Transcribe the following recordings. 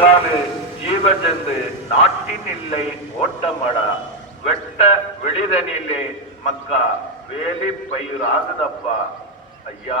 நாலு ஜீவஜந்து நாட்டின் இல்லை ஓட்டமடா வெட்ட விழிதனிலே மக்கா வேலி பயிராகுதப்பா. ஐயா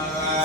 uh,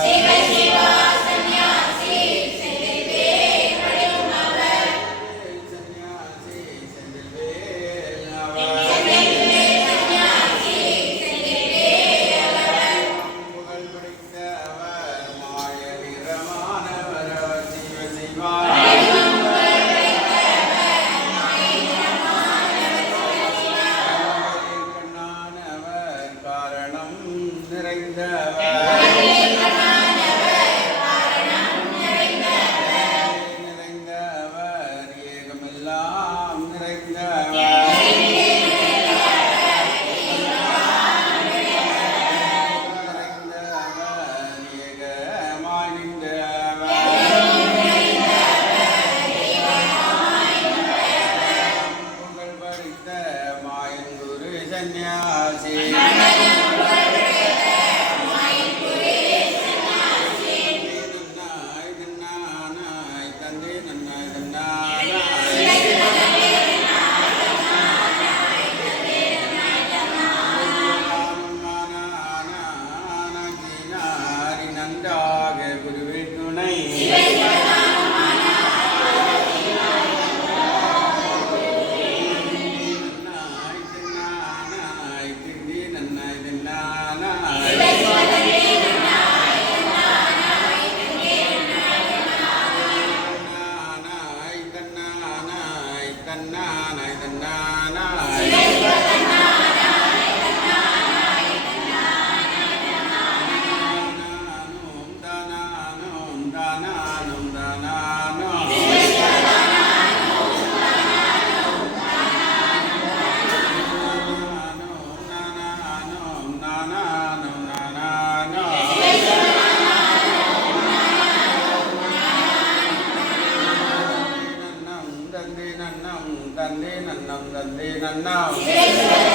దండానాయ దండానాయ now.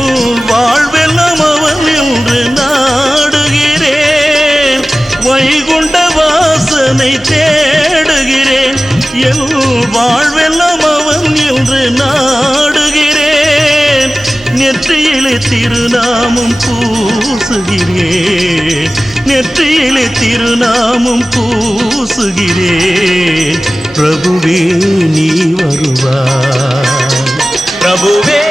நாடுகிறேன். நெற்றியிலே திருநாமம் பூசுகிறேன். நெற்றியிலே திருநாமம் பூசுகிறேன். பிரபுவே நீ வருவா பிரபுவே